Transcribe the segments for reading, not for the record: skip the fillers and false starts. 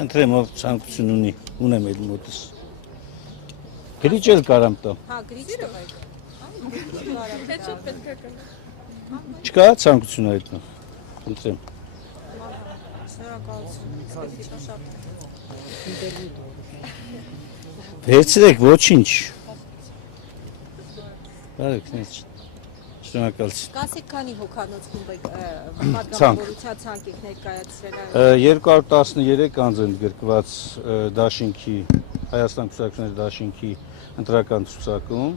Ընտրեմ ով ցանկություն ունի, ունեմ էլ մոտս։ Գրիչ էլ կարամ տամ։ Հա, գրիչ տվեք։ Հետ շատ պետք է կան։ Չկա ցանկություն այդտեղ։ Ընտրեմ։ Շնորհակալություն։ Վերցրեք, ոչինչ։ Բարեք, նենց։ Շնորհակալություն։ Կասեք քանի հոգանոց պատգամավորության ցանկ եք ներկայացրել։ 213 անձ են գրկված դաշինքի Հայաստան Կուսակցությունների դաշինքի ընտրական ցուցակում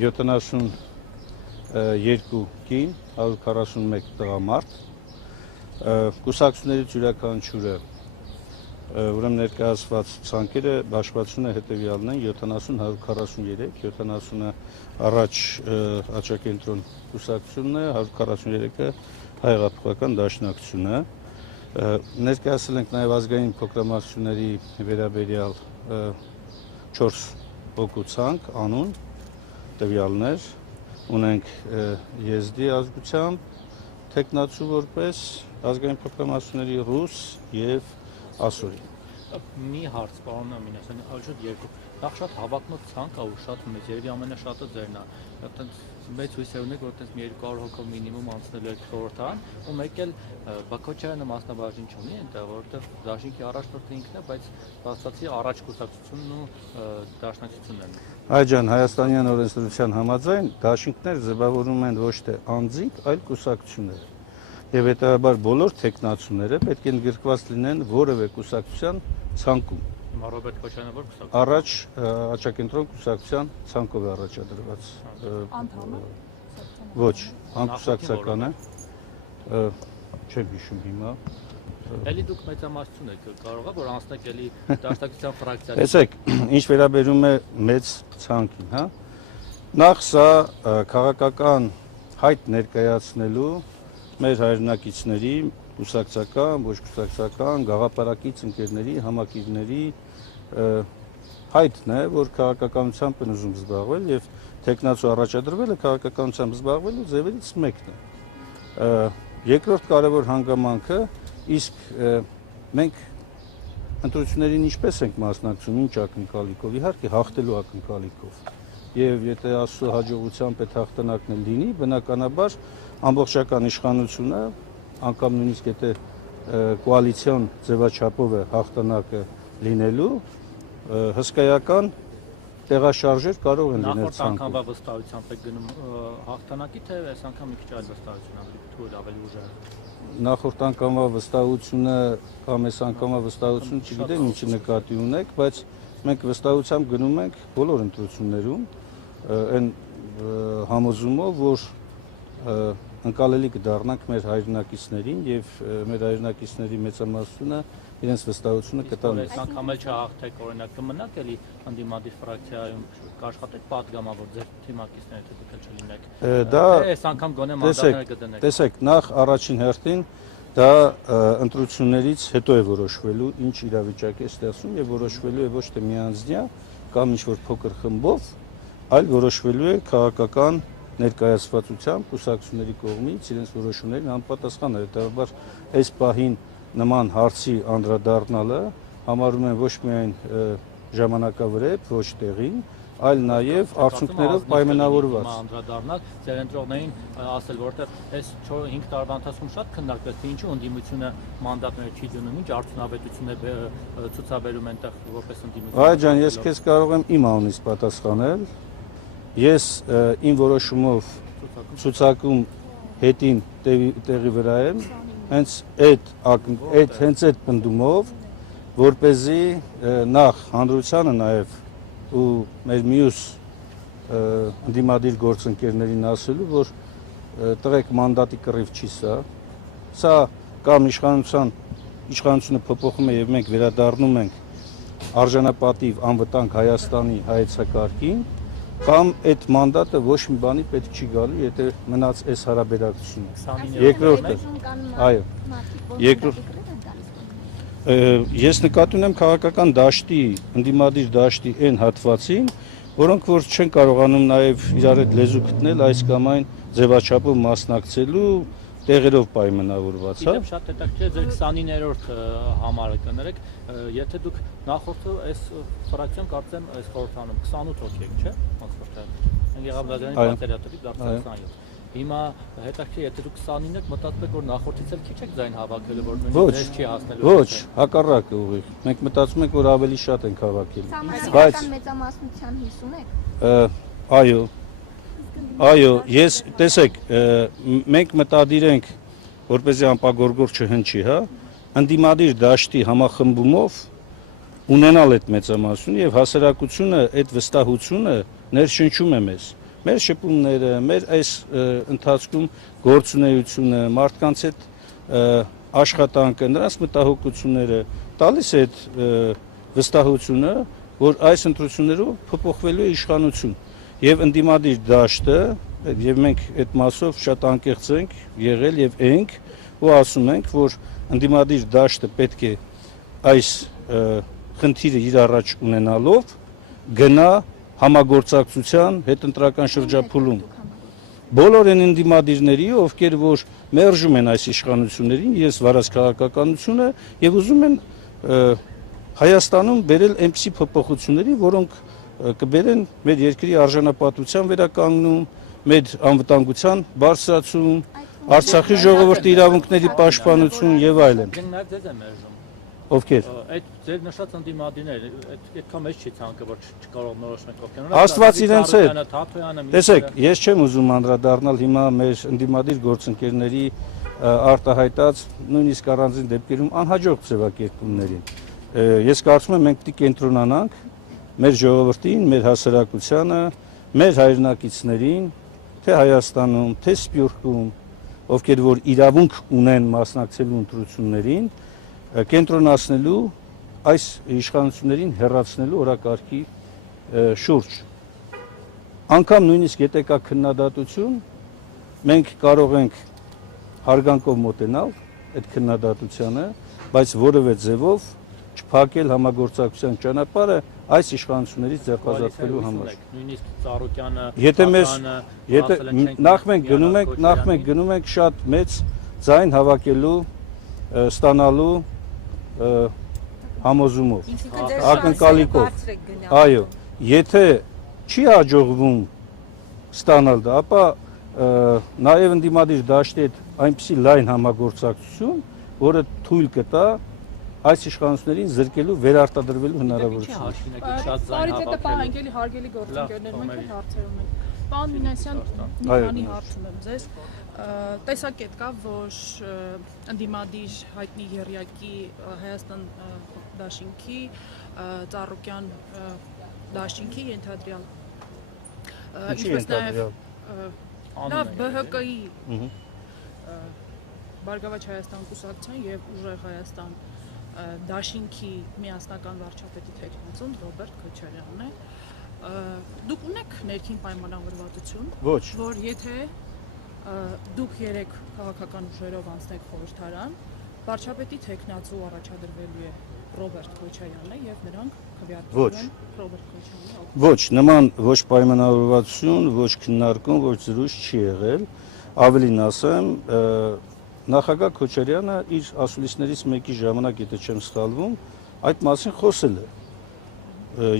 72 կին, 141 տղամարդ, կուսակցությունների յուրաքանչյուրը ուրեմն ներկայացված ցանկերը բաշխվածությունը հետևյալն են 70-143, 70-ը առաջ աչակենտրոն կուսակցությունն է, 143-ը հայեղափոխական դաշնակցությունը։ Ներկայացել ենք նաև ազգային փոքրամասնությունների վերաբերյալ 4 հոգու ցանկ, անուն, տվյալներ, ունենք եզդի ազգությամբ, թեկնածու որպես ազգային փոքրամասնությունների ռուս եւ ասորի։ Մի հարց, պարոն Ամինասյան, այժմ երկու։ Նախ շատ հավակնոտ ցանկ է ու շատ մեծ, երևի ամենաշատը ձերն է։ Այդտենց մեծ հույսեր ունեք, որ այդտենց մի 200 հոգով մինիմում անցնելու եք խորհրդարան, ու մեկ էլ Բաքոչյանը մասնաբաժին չունի այնտեղ, որովհետև դաշինքի առաջնորդը ինքն է, բայց բացացի առաջ կուսակցությունն ու դաշնակցությունն են։ Այ ջան, հայաստանյան օրենսդրության համաձայն դաշինքներ ձևավորում են ոչ թե անձինք, այլ կուսակցություններ։ Եվ հետաբար բոլոր թեկնածուները պետք է գրկված լինեն որևէ կուսակցության ցանկում։ Հիմա Ռոբերտ Քոչյանը որ կուսակցություն։ Առաջ աչակենտրոն կուսակցության ցանկով է առաջադրված։ Անդամը։ Ոչ, անկուսակցական է։ Չեմ հիշում հիմա։ Էլի դուք մեծամասնություն եք, կարող է որ անցնեք էլի դաշնակցության ֆրակցիայի։ Տեսեք, ինչ վերաբերում է մեծ ցանկին, հա։ Նախ սա քաղաքական հայտ ներկայացնելու մեր հայրենակիցների, կուսակցական, ոչ կուսակցական, գաղափարակից ընկերների, համակիրների հայտն է, որ քաղաքականությամբ են ուզում զբաղվել եւ թեկնածու առաջադրվելը քաղաքականությամբ զբաղվելու ձևերից մեկն է։ Երկրորդ կարևոր հանգամանքը, իսկ մենք ընտրություններին ինչպես ենք մասնակցում, ինչ ակնկալիքով, իհարկե հաղթելու ակնկալիքով։ Եվ եթե Աստծո հաջողությամբ այդ հաղթանակն լինի, բնականաբար ամբողջական իշխանությունը, անգամ նույնիսկ եթե կոալիցիոն ձևաչափով է հաղթանակը լինելու, հսկայական տեղաշարժեր կարող են լինել ցանկում։ Նախորդ անգամվա վստահությամբ եք գնում հաղթանակի, թե այս անգամ մի քիչ այլ վստահություն ավելի ավելի ուժեղ։ Նախորդ անգամվա վստահությունը կամ այս անգամվա վստահություն չգիտեմ ինչի նկատի ունեք, բայց մենք վստահությամբ գնում ենք բոլոր ընտրություններում այն համոզումով, որ ընկալելի կդառնանք մեր հայրենակիցներին եւ մեր հայրենակիցների մեծամասնությունը իրենց վստահությունը կտան։ Այս անգամ էլ չհաղթեք, օրինակ կմնաք էլի ընդդիմադիր ֆրակցիայում կաշխատեք պատգամավոր ձեր թիմակիցները, թե դուք չլինեք։ Դա այս անգամ գոնե մանդատները կդնեք։ Տեսեք, նախ առաջին հերթին դա ընտրություններից հետո է որոշվելու ինչ իրավիճակ է ստեղծում եւ որոշվելու է ոչ թե միանձնյա կամ ինչ-որ փոքր խմբով, այլ որոշվելու է քաղաքական ներկայացվածությամբ կուսակցությունների կողմից իրենց որոշումներին անպատասխան է, հետևաբար այս պահին նման հարցի անդրադառնալը համարում են ոչ միայն ժամանակավրեպ, ոչ տեղին, այլ նաև արդյունքներով պայմանավորված։ Անդրադառնալ ձեր ընտրողներին ասել, որովհետև այս 4-5 տարվա ընթացքում շատ քննարկվեց, թե ինչու ընդդիմությունը մանդատները չի դնում, ինչ արդյունավետություն է ցուցաբերում այնտեղ որպես ընդդիմություն։ Այ ջան, ես քեզ կարող եմ իմ անունից պատասխանել։ Ես իմ որոշումով ցուցակում հետին տեղի վրա եմ, հենց այդ պնդումով, որպեսզի նախ հանրությանը նաև ու մեր մյուս ընդդիմադիր գործընկերներին ասելու, որ տղեկ մանդատի կռիվ չի սա կամ իշխանությունը փոփոխում է եւ մենք վերադառնում ենք արժանապատիվ անվտանգ Հայաստանի հայեցակարգին, կամ այդ մանդատը ոչ մի բանի պետք չի գալու, եթե մնաց այս հարաբերակցությունը։ Երկրորդը, այո, ես նկատի ունեմ քաղաքական դաշտի, ընդդիմադիր դաշտի այն հատվածին, որոնք որ չեն կարողանում նաև իրար հետ լեզու գտնել այս կամ այն ձևաչափով մասնակցելու տեղերով պայմանավորված, հա։ Իդեպ շատ հետաքրքիր է ձեր 29-րդ համարը կներեք, եթե դուք նախորդը այս ֆրակցիան կարծեմ այս խորհրդանում 28 հոգի եք, չէ՞, ոնց որ Եղավազյանի պատերատվի դարձավ 27։ Հիմա հետաքրքիր է, եթե դուք 29 եք, մտածում եք, որ նախորդից էլ քիչ եք ձայն հավաքելու, որ նույնիսկ դες չի հասնելու։ Ոչ, հակառակը ուղիղ։ Մենք մտածում ենք, որ ավելի շատ ենք հավաքել։ Բայց մեծամասնության 50 եք։ Այո, ես տեսեք, մենք մտադիր ենք, որպեսզի անպագորգոր չհնչի, հա, ընդդիմադիր դաշտի համախմբումով ունենալ այդ մեծամասնությունը եւ հասարակությունը այդ վստահությունը ներշնչում է մեզ։ Մեր շփումները, մեր այս ընթացքում գործունեությունը, մարդկանց հետ աշխատանքը, նրանց մտահոգությունները տալիս է այդ վստահությունը, որ այս ընտրություններով փոփոխվելու է իշխանություն։ Եվ ընդդիմադիր դաշտը, եւ մենք այդ մասով շատ անկեղծ ենք եղել եւ ենք, ու ասում ենք, որ ընդդիմադիր դաշտը պետք է այս խնդիրը իր առաջ ունենալով գնա համագործակցության հետընտրական շրջափուլում։ Բոլոր այն ընդդիմադիրների, ովքեր որ մերժում են այս իշխանություններին, ես վարած քաղաքականությունը եւ ուզում են Հայաստանում բերել այնպիսի փոփոխությունների, որոնք կբերեն մեր երկրի արժանապատվության վերականգնում, մեր անվտանգության բարձրացում, Արցախի ժողովրդի իրավունքների պաշտպանություն եւ այլն։ Դեն նաև ձեզ է մերժում։ Ովքեր։ Այդ ձեր նշած ընդդիմադիրները, այդքան մեծ չի ցանկը, որ չկարողան նորոշել կողքեն։ Աստված իրենց հետ։ Տեսեք, ես չեմ ուզում անդրադառնալ հիմա մեր ընդդիմադիր գործընկերների արտահայտած նույնիսկ առանձին դեպքերում անհաջող ձևակերպումներին։ Ես կարծում եմ մենք պետք է կենտրոնանանք մեր ժողովրդին, մեր հասարակությանը, մեր հայրենակիցներին, թե Հայաստանում, թե Սփյուռքում, ովքեր որ իրավունք ունեն մասնակցելու ընտրություններին, կենտրոնացնելու այս իշխանություններին հեռացնելու օրակարգի շուրջ։ Անկամ նույնիսկ եթե կա քննադատություն, մենք կարող ենք հարգանքով մոտենալ այդ քննադատությանը, բայց որևէ ձևով չփակել համագործակցության ճանապարհը այս իշխանություններից ձերբազատվելու համար։ Նույնիսկ Ծառուկյանը, եթե նախ մենք գնում ենք շատ մեծ ձայն հավաքելու, ստանալու համոզումով, ակնկալիքով։ Այո, եթե չի հաջողվում ստանալ դա, ապա նաև ընդդիմադիր դաշտի հետ այնպիսի լայն համագործակցություն, որը թույլ կտա այս իշխանություններին զրկելու վերարտադրվելու հնարավորություն։ Պարիտետը պահենք էլի հարգելի գործընկերներ, մենք այդ հարցեր ունենք։ Պարոն Մինասյան, մի քանի հարց ունեմ ձեզ։ Տեսակետ կա, որ ընդդիմադիր հայտնի եռյակի Հայաստան դաշինքի, Ծառուկյան դաշինքի ենթադրյալ, ինչպես նաև ԲՀԿ-ի Բարգավաճ Հայաստան կուսակցության եւ Ուժեղ Հայաստան դաշինքի միասնական վարչապետի թեկնածուն Ռոբերտ Քոչարյանն է։ Դուք ունեք ներքին պայմանավորվածություն, որ եթե դուք 3 քաղաքական ուժերով անցնեք խորհրդարան, վարչապետի թեկնածու առաջադրվելու է Ռոբերտ Քոչարյանն է եւ նրանք քվեարկում են Ռոբերտ Քոչարյանին։ Ոչ, նման ոչ պայմանավորվածություն, ոչ քննարկում, ոչ զրույց չի եղել։ Ավելին ասեմ, նախագահ Քոչարյանը իր ասուլիսներից մեկի ժամանակ, եթե չեմ սխալվում, այդ մասին խոսել է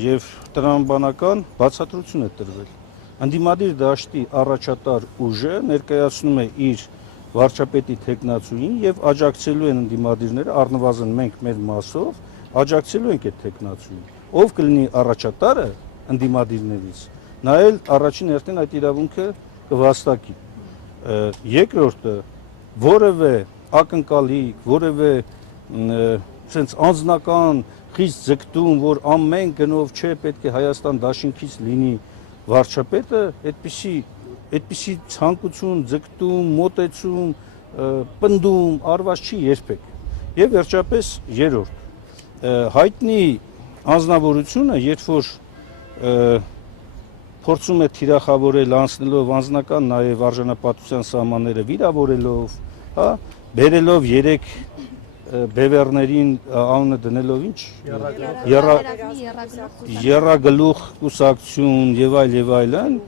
եւ տրամաբանական բացատրություն է տրվել։ Ընդդիմադիր դաշտի առաջատար ուժը ներկայացնում է իր վարչապետի թեկնածուին եւ աջակցելու են ընդդիմադիրները, առնվազն մենք մեր մասով աջակցելու ենք այդ թեկնածուին։ Ով կլինի առաջատարը ընդդիմադիրներից, նա էլ առաջին հերթին այդ իրավունքը կվաստակի։ Երկրորդը որևէ ակնկալիք, որևէ sense անձնական խիստ ձգտում, որ ամեն գնով չէ պետք է Հայաստան դաշինքից լինի վարչապետը, այդպիսի ցանկություն, ձգտում, մոտեցում, պնդում արված չի երբեք։ Եվ վերջապես երրորդ հայտնի անձնավորությունը, երբ որ փորձում է թիրախավորել անցնելով անձնական նաև արժանապատվության սահմանները վիրավորելով, հա, բերելով 3 բևեռներին անունը դնելով ինչ երրագլուխ կուսակցություն եւ այլն,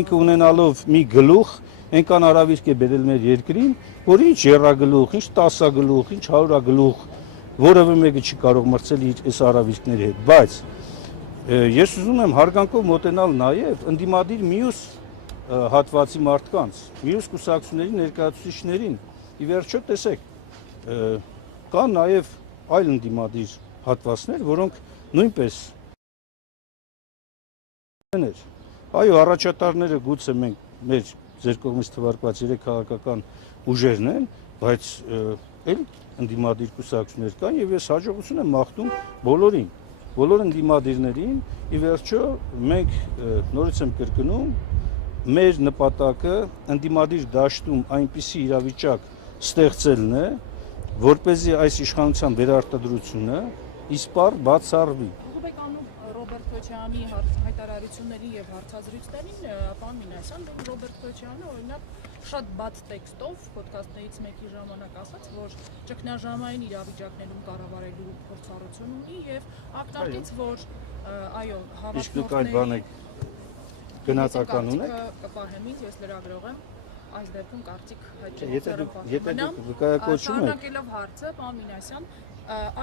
ինքը ունենալով մի գլուխ այնքան արավիրք է բերել մեր երկրին, որ ինչ երրագլուխ, ինչ 10 գլուխ, ինչ 100 գլուխ, որևէ մեկը չի կարող մրցել իր այս արավիրքների հետ, բայց ես ուզում եմ հարգանքով մոտենալ նաև ընդդիմադիր մյուս հատվածի մարդկանց, մյուս կուսակցությունների ներկայացուցիչներին։ Ի վերջո տեսեք, կան նաև այլ ընդդիմադիր հատվածներ, որոնք նույնպես այո, առաջատարները գուցե մենք մեր ձեր կողմից թվարկված 3 քաղաքական ուժերն են, բայց էլ ընդդիմադիր կուսակցություններ կան եւ ես հաջողություն եմ մաղթում բոլորին, բոլոր ընդդիմադիրներին։ Ի վերջո մենք նորից եմ կրկնում, մեր նպատակը ընդդիմադիր դաշտում այնպիսի իրավիճակ ստեղծելն է, որպեսզի այս իշխանության վերարտադրությունը իսպառ բացառվի։ Ռոբերտ Քոչարյանի հայտարարությունների եւ հարցազրույցներին պարոն Մինասյան, Ռոբերտ Քոչարյանը օրինակ շատ բաց տեքստով ոդկասթներից մեկի ժամանակ ասաց, որ ճգնաժամային իրավիճակներում կառավարելու փորձառություն ունի եւ ակնարկեց, որ այո, հավաքորդների գնահատական ունեք կպահեմ ինձ, ես լրագրող եմ, այս դեպքում կարծիք եթե դուք վկայակոչում եք շարունակելով հարցը, պարոն Մինասյան,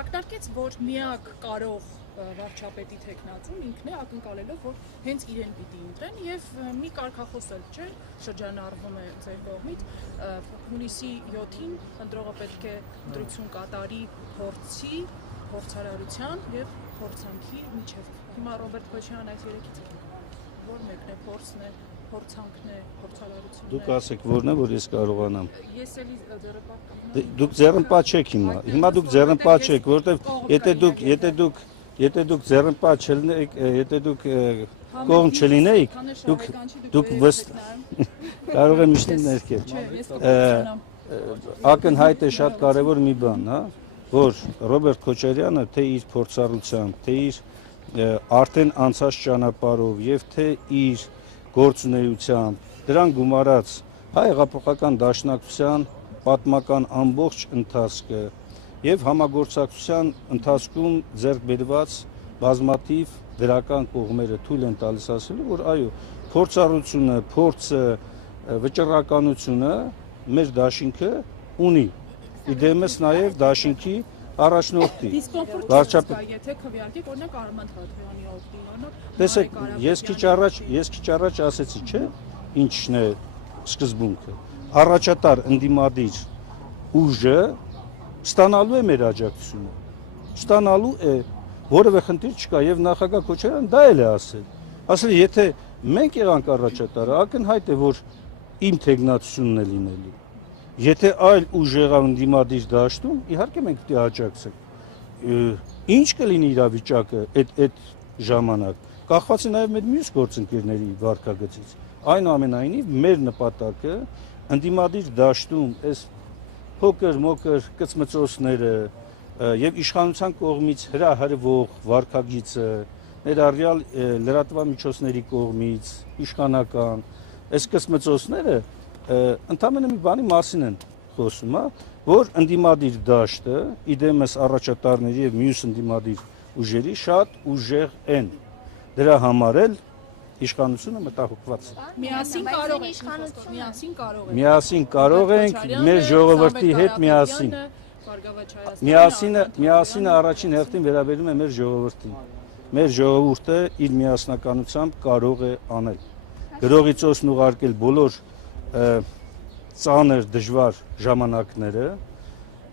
ակնարկեց, որ միակ կարող վարչապետի թեկնածուն ինքն է, ակնկալելով, որ հենց իրեն պիտի ընտրեն եւ մի կարգախոսել չէ, շրջանառվում է ձեր կողմից, հունիսի 7-ին ընտրողը պետք է ընտրություն կատարի փորձի, փորձարարության եւ փորձանքի միջև։ Հիմա Ռոբերտ Քոչարյանն այս երեքից որ մեկն է, փորձն է, փորձանքն է, փորձարարությունն է։ Դուք ասեք որն է, որ ես կարողանամ։ Ես էլի ձեռնպատ։ Դուք ձեռնպատ չեք հիմա դուք ձեռնպատ չեք, որովհետեւ եթե դուք ձեռնպատ չլինեիք, եթե դուք կողմ չլինեիք, դուք կարող եմ միշտ ներկել։ Ակնհայտ է շատ կարևոր մի բան, հա, որ Ռոբերտ Քոչարյանը թե իր փորձառությամբ, թե իր արդեն անցած ճանապարհով եւ թե իր գործունեությամբ դրան գումարած հայ հեղափոխական դաշնակցության պատմական ամբողջ ընթացքը եւ համագործակցության ընթացքում ձեռք բերված բազմաթիվ դրական կողմերը թույլ են տալիս ասելու, որ այո, փորձառությունը, փորձը, վճռականությունը մեր դաշինքը ունի։ Իդեմս նաեւ դաշինքի առաջնորդի վարչապետ։ Եթե քվեարկեք, օրինակ Արմեն Թադևյանի օգտին, օրինակ։ Տեսեք, ես քիչ առաջ ասեցի, չէ՞, ինչն է սկզբունքը։ Առաջատար ընդդիմադիր ուժը ստանալու է մեր աջակցությունը։ Ստանալու է, որևէ խնդիր չկա եւ նախագահ Քոչարյանը դա էլ է ասել։ Ասել եթե մենք եղանք առաջատարը, ակնհայտ է, որ իմ թեկնածությունն է լինելու։ Եթե այլ ուժ եղավ ընդդիմադիր դաշտում, իհարկե մենք պետք է աջակցենք։ Ինչ կլինի իրավիճակը այդ ժամանակ, կախված է նաև մեր մյուս գործընկերների վարկագծից։ Այնուամենայնիվ մեր նպատակը ընդդիմադիր դաշտում այս փոքր-մոքր կծմծոցները եւ իշխանության կողմից հրահրվող վարկագիծը, ներառյալ լրատվամիջոցների կողմից, իշխանական, այս կծմծոցները ընդամենը մի բանի մասին են խոսում, որ ընդդիմադիր դաշտը, իդեմս առաջատարների եւ մյուս ընդդիմադիր ուժերի շատ ուժեղ են։ Դրա համար էլ իշխանությունը մտահոգված է։ Միասին կարող ենք մեր ժողովրդի հետ միասին։ Միասինը առաջին հերթին վերաբերում է մեր ժողովրդին։ Մեր ժողովուրդը իր միասնականությամբ կարող է անել։ Գրողի ծոցն ուղարկել բոլոր ծանր դժվար ժամանակները,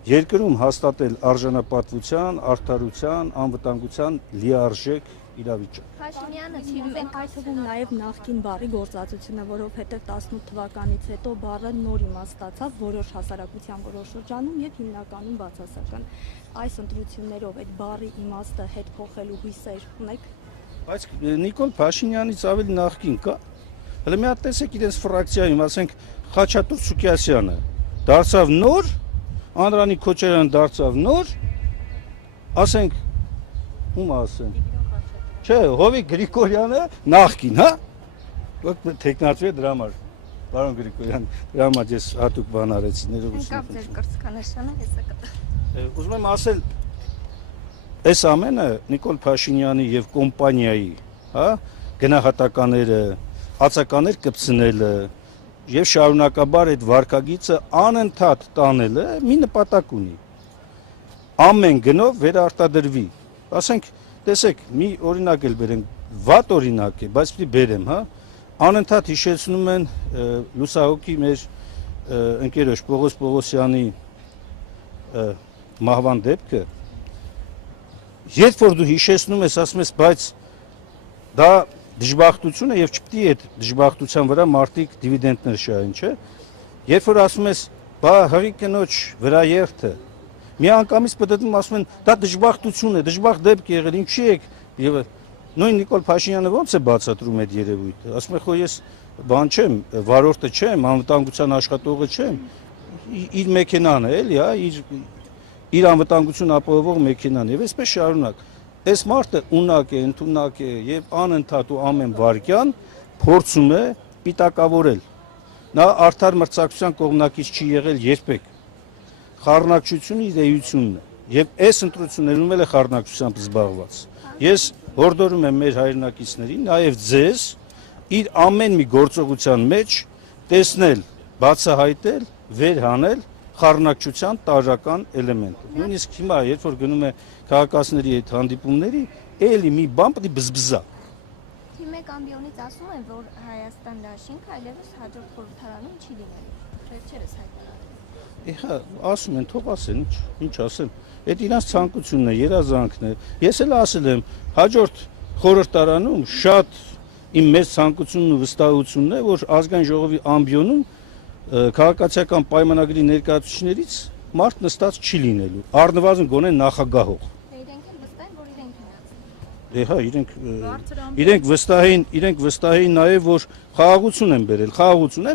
երկրում հաստատել արժանապատվության, արդարության, անվտանգության լիարժեք իրավիճակ։ Փաշինյանը թիվենք այսօր նաև նախկին բառի գործածությունը, որովհետև 18 թվականից հետո բառը նոր իմաստացավ որոշ հասարակության որոշ շրջանում եւ հիմնականում բացասական։ Այս ընտրություններով այդ բառի իմաստը հետ փոխելու հույսեր ունեք։ Բայց Նիկոլ Փաշինյանից ավելի նախկին կա։ Հələ մի հատ տեսեք իրենց ֆրակցիայում, ասենք Խաչատուր Սուկիասյանը դարձավ նոր, Անդրանիկ Քոչարյանը դարձավ նոր, ասենք ում ասենք։ Չէ, Հովիկ Գրիգորյանը նախկին, հա։ Ոք տեխնացուի դրա համար։ Պարոն Գրիգորյան, դրա համար ես հատուկ բան արեցի, ներողություն։ Կապ ձեր կրծքանշանը հեսա կտա։ Ուզում եմ ասել, այս ամենը Նիկոլ Փաշինյանի եւ կոմպանիայի, հա, գնահատականները, ածականներ կպցնելը, եւ շարունակաբար այդ վարկագիծը անընդհատ տանելը մի նպատակ ունի։ Ամեն գնով վերարտադրվի։ Ասենք, տեսեք, մի օրինակ էլ բերենք, վատ օրինակ է, բայց պիտի բերեմ, հա։ Անընդհատ հիշեցնում են լուսահոգի մեր ընկերոջ Պողոս Պողոսյանի մահվան դեպքը։ Երբ որ դու հիշեցնում ես, ասում ես, բայց դա դժբախտություն է եւ չպետք է այդ դժբախտության վրա մարդիկ դիվիդենդներ շահեն, չէ՞։ Երբ որ ասում ես, բա հղի կնոջ վրա երթը, մի անգամից պատտում ասում են, դա դժբախտություն է, դժբախտ դեպք եղել, ինչի եք եւ նույն Նիկոլ Փաշինյանը ոնց է բացատրում այդ երևույթը։ Ասում է, խո ես բան չեմ, վարորդը չեմ, անվտանգության աշխատողը չեմ, իր մեքենան է, էլի, հա, իր անվտանգություն ապահովող մեքենան եւ այսպես շարունակ։ Այս մարդը ունակ է, ընդունակ է եւ անընդհատ ու ամեն վարքյան փորձում է պիտակավորել։ Նա արդար մրցակցության կողմնակից չի եղել երբեք։ Խառնակցությունը իր էությունն է եւ այս ընտրություններում էլ է խառնակցությամբ զբաղված։ Ես հորդորում եմ մեր հայրենակիցներին, նաեւ ձեզ, իր ամեն մի գործողության մեջ տեսնել, բացահայտել, վերհանել խառնակցության տարրական էլեմենտը։ Նույնիսկ հիմա, երբ որ գնում է քաղաքացիների հետ հանդիպումների, էլի մի բան պետք է բզբզա։ Թիմ 1 ամբիոնից ասում են, որ Հայաստան դաշինքը այլևս հաջորդ խորհրդարանում չի լինելու։ Վերջերս հայտարարել։ Իհա, ասում են, թող ասեն, ինչ ասեն։ Այդ իրանց ցանկությունն է, երազանքն է։ Ես էլ ասել եմ, հաջորդ խորհրդարանում շատ իմ մեծ ցանկությունն ու վստահությունն է, որ ազգային ժողովի ամբիոնում քաղաքացիական պայմանագրի ներկայացուցիչներից մարդ նստած չի լինելու, առնվազն գոնե նախագահող։ Իրենք էլ վստահ են, որ իրենք են ասել։ Դե հա, իրենք վստահ են նաև, որ խաղաղություն են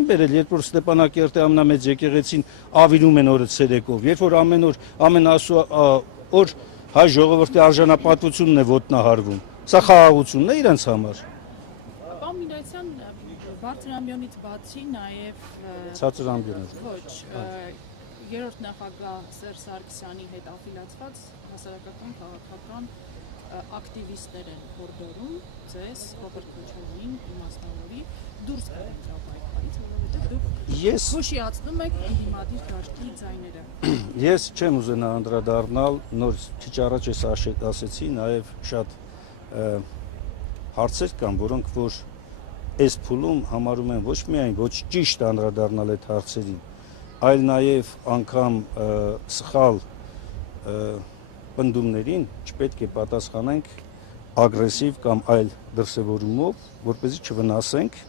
բերել, երբ որ Ստեփանակերտի ամենամեծ եկեղեցին ավիրում են օրը ցերեկով, երբ որ ամեն օր, ամեն օր հայ ժողովրդի արժանապատվությունն է ոտնահարվում։ Սա խաղաղությունն է իրենց համար։ Պարոն Մինասյան, բարձր ամբիոնից բացի նաև Ցածր ամբիոնից։ Ոչ, երրորդ նախագահ Սերժ Սարգսյանի հետ աֆիլացված հասարակական քաղաքական ակտիվիստներ են հորդորում ձեզ Ռոբերտ Քոչարյանին իմաստավորի դուրս գալ պայքարից, որովհետև դուք հուշիացնում եք դիմադիր դաշտի ձայները։ Ես չեմ ուզենա անդրադառնալ, նոր քիչ առաջ ես ասեցի, նաև շատ հարցեր կան, որոնք որ այս փուլում համարում են ոչ միայն ոչ ճիշտ անդրադառնալ այդ հարցերին, այլ նաև անգամ սխալ պնդումներին չպետք է պատասխանենք ագրեսիվ կամ այլ դրսևորումով, որպեսզի չվնասենք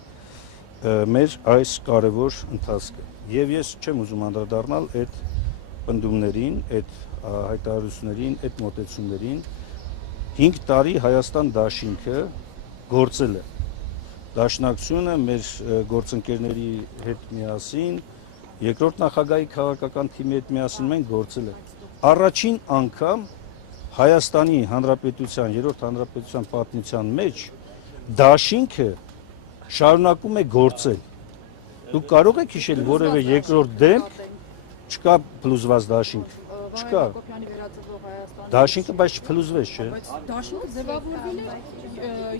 մեր այս կարևոր ընթացքը։ Եվ ես չեմ ուզում անդրադառնալ այդ պնդումներին, այդ հայտարարություններին, այդ մոտեցումներին։ 5 տարի Հայաստան դաշինքը գործել է։ Դաշնակցությունը մեր գործընկերների հետ միասին, երկրորդ նախագահի քաղաքական թիմի հետ միասին մենք գործել ենք։ Առաջին անգամ Հայաստանի Հանրապետության, երրորդ հանրապետության պատմության մեջ դաշինքը շարունակում է գործել։ Դուք կարող եք հիշել որևէ երկրորդ դեպք, չկա փլուզված դաշինք, չկա։ Դաշինքը բայց չփլուզվեց, չէ։ Բայց դաշինքը ձևավորվել է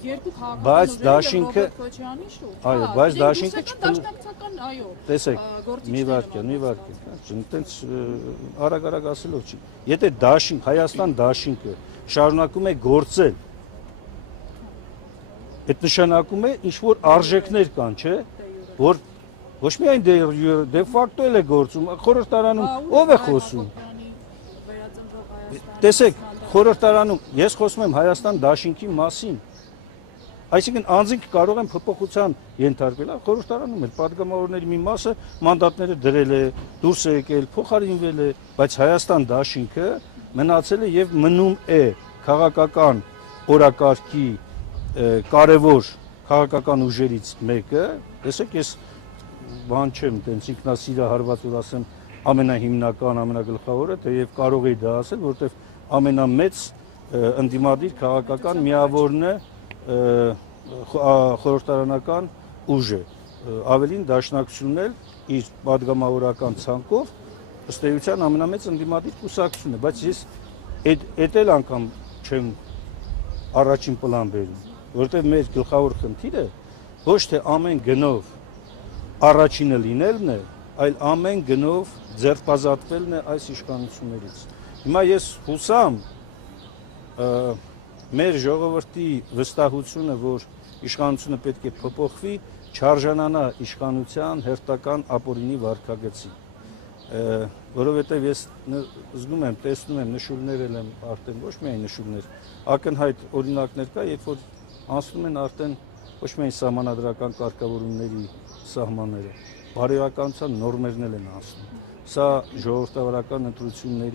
երկու Բայց քաղաքական դաշինքը Քոչարյանի շուրջ։ Այո, բայց դաշինքը դաշնակցական, այո։ Տեսեք, մի վարքյան, այտենց արագ ասելով չի։ Եթե դաշինք, Հայաստան դաշինքը շարունակում է գործել, այդ նշանակում է ինչ որ արժեքներ կան, չէ, որ ոչ միայն դե ֆակտո էլ է գործում, խորհրդարանում ով է խոսում։ Տեսեք, խորհրդարանում ես խոսում եմ Հայաստան դաշինքի մասին։ Այսինքն անձինք կարող են փոփոխության ենթարկվել, խորհրդարանում էլ падգամավորների մի մասը մանդատները դրել է, դուրս է եկել, փոխարինվել է, բայց Հայաստան դաշինքը մնացել է եւ մնում է քաղաքական օրակարգի կարևոր քաղաքական ուժերից մեկը։ Տեսեք, ես բան չեմ, տենց ինքնասիրահարված որ ասեմ ամենահիմնական, ամենագլխավորը, թեև կարող էի դա ասել, որովհետև ամենամեծ ընդդիմադիր քաղաքական միավորն է խորհրդարանական ուժը, ավելին դաշնակցությունն էլ իր պատգամավորական ցանկով ըստ էության ամենամեծ ընդդիմադիր կուսակցությունն է, բայց ես այդ էլ անգամ չեմ առաջին պլան բերում, որովհետև մեր գլխավոր խնդիրը ոչ թե ամեն գնով առաջինը լինելն է, այլ ամեն գնով ձերբազատվելն է այս իշխանություններից։ Հիմա ես հուսամ մեր ժողովրդի վստահությունը, որ իշխանությունը պետք է փոփոխվի, չարժանանա իշխանության հերթական ապօրինի վարքագծի, որովհետև ես զգում եմ, տեսնում եմ, նշույլներ եմ արդեն, ոչ միայն նշույլներ, ակնհայտ օրինակներ կա, երբ որ անցնում են արդեն ոչ միայն սահմանադրական կարգավորումների սահմանները, բարոյականության նորմերն են անցնում։ Սա ժողովրդավարական ընտրությունների